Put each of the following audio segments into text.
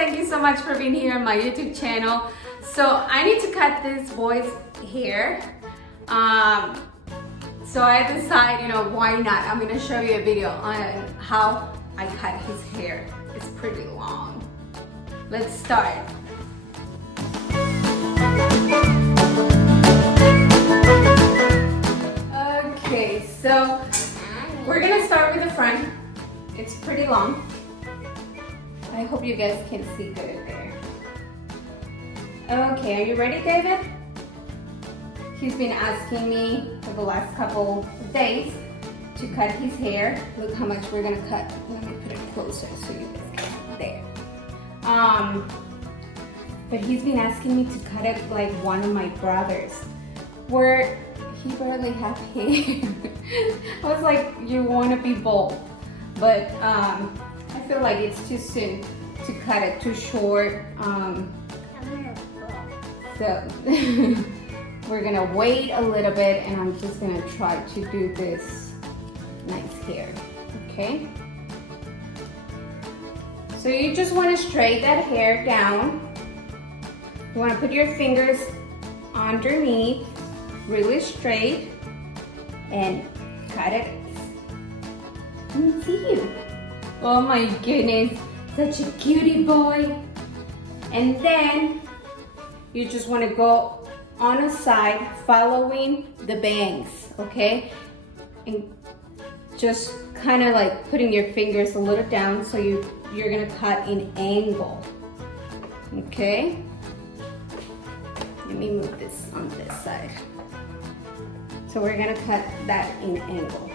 thank you so much for being here on my YouTube channel. So I need to cut this boy's hair. So I decided, why not? I'm gonna show you a video on how I cut his hair. It's pretty long. Let's start. Okay, so we're gonna start with the front. It's pretty long. I hope you guys can see good there. Okay, are you ready, David? He's been asking me for the last couple of days to cut his hair. Look how much we're gonna cut. Let me put it closer so you guys can see there. But he's been asking me to cut it like one of my brothers, where he barely have hair. I was like, you wanna be bald, but I feel like it's too soon to cut it too short. So we're gonna wait a little bit, and I'm just gonna try to do this nice hair, okay? So you just wanna straighten that hair down. You wanna put your fingers underneath, really straight, and cut it. Let me see you. Oh my goodness, such a cutie boy. And then you just want to go on a side following the bangs, okay? And just kind of like putting your fingers a little down so you're gonna cut in angle, okay? Let me move this on this side. So we're gonna cut that in angle.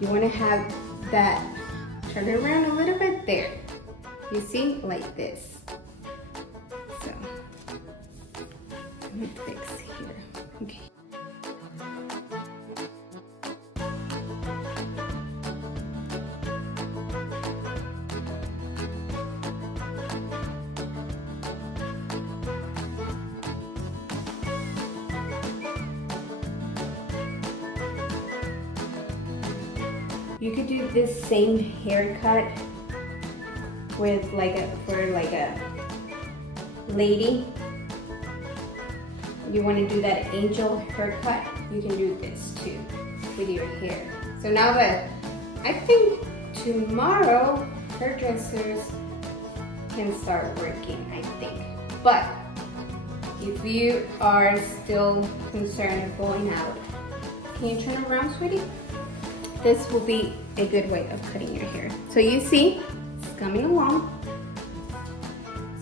You want to have that, turn it around a little bit there. You see, like this. So, let me fix here, okay. You could do this same haircut with for a lady. You want to do that angel haircut, you can do this too with your hair. So now that I think tomorrow hairdressers can start working, I think. But if you are still concerned of going out, can you turn around, sweetie? This will be a good way of cutting your hair. So you see, it's coming along.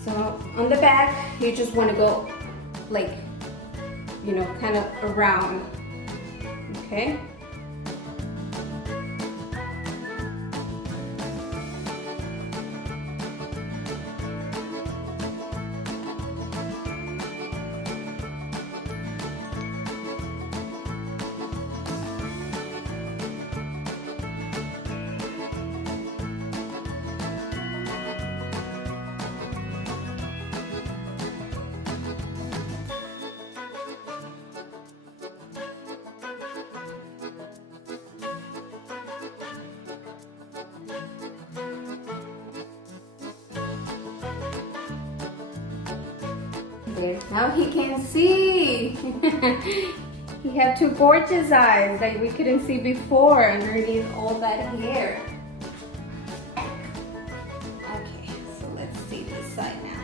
So on the back, you just want to go like, kind of around, okay? There. Now he can see. He had two gorgeous eyes that we couldn't see before underneath all that hair. Okay, so let's see this side now.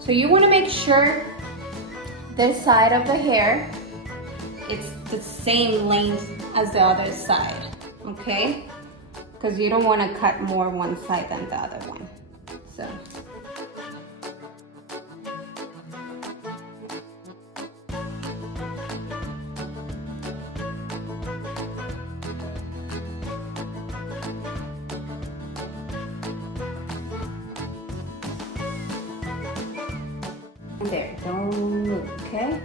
So you want to make sure this side of the hair, it's the same length as the other side, okay? Because you don't want to cut more one side than the other one. So. And there, don't move, okay?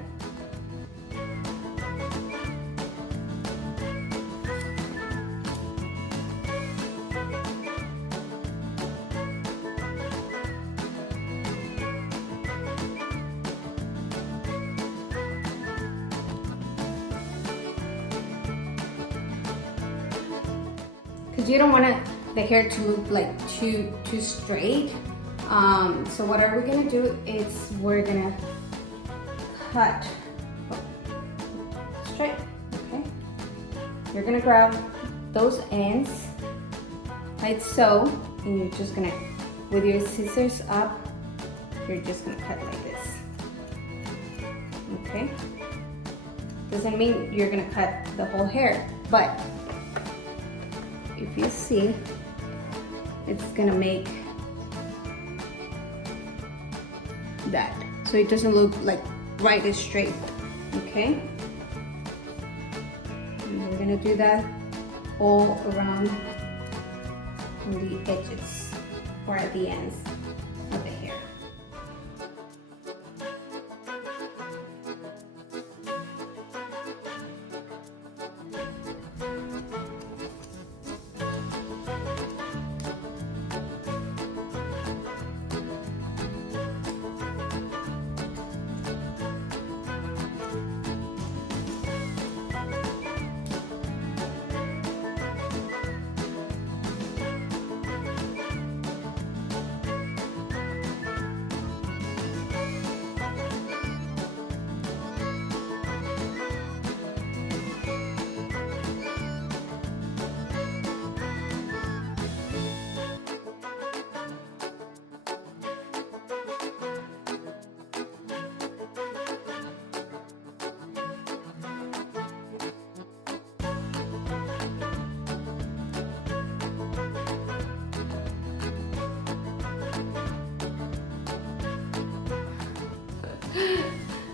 because you don't want the hair to look like too straight. So what are we gonna do is we're gonna cut straight, okay? You're gonna grab those ends like so, and you're just gonna, with your scissors up, you're just gonna cut like this, okay? Doesn't mean you're gonna cut the whole hair, but if you see, it's gonna make that, so it doesn't look like right and straight, okay? And we're gonna do that all around on the edges or at the ends of the hair.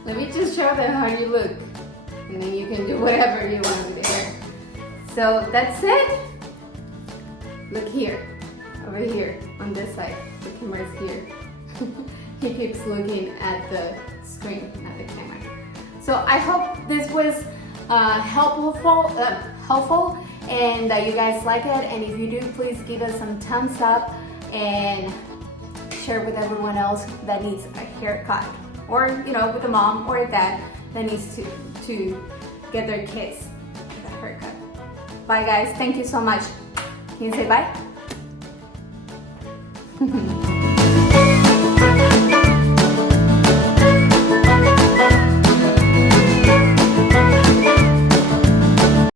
Let me just show them how you look, and then you can do whatever you want with your hair. So that's it. Look here, over here, on this side. The camera's here. He keeps looking at the screen, at the camera. So I hope this was helpful, and that you guys like it. And if you do, please give us some thumbs up and share with everyone else that needs a haircut, or with a mom or a dad that needs to get their kids a haircut. Bye guys, thank you so much. Can you say bye?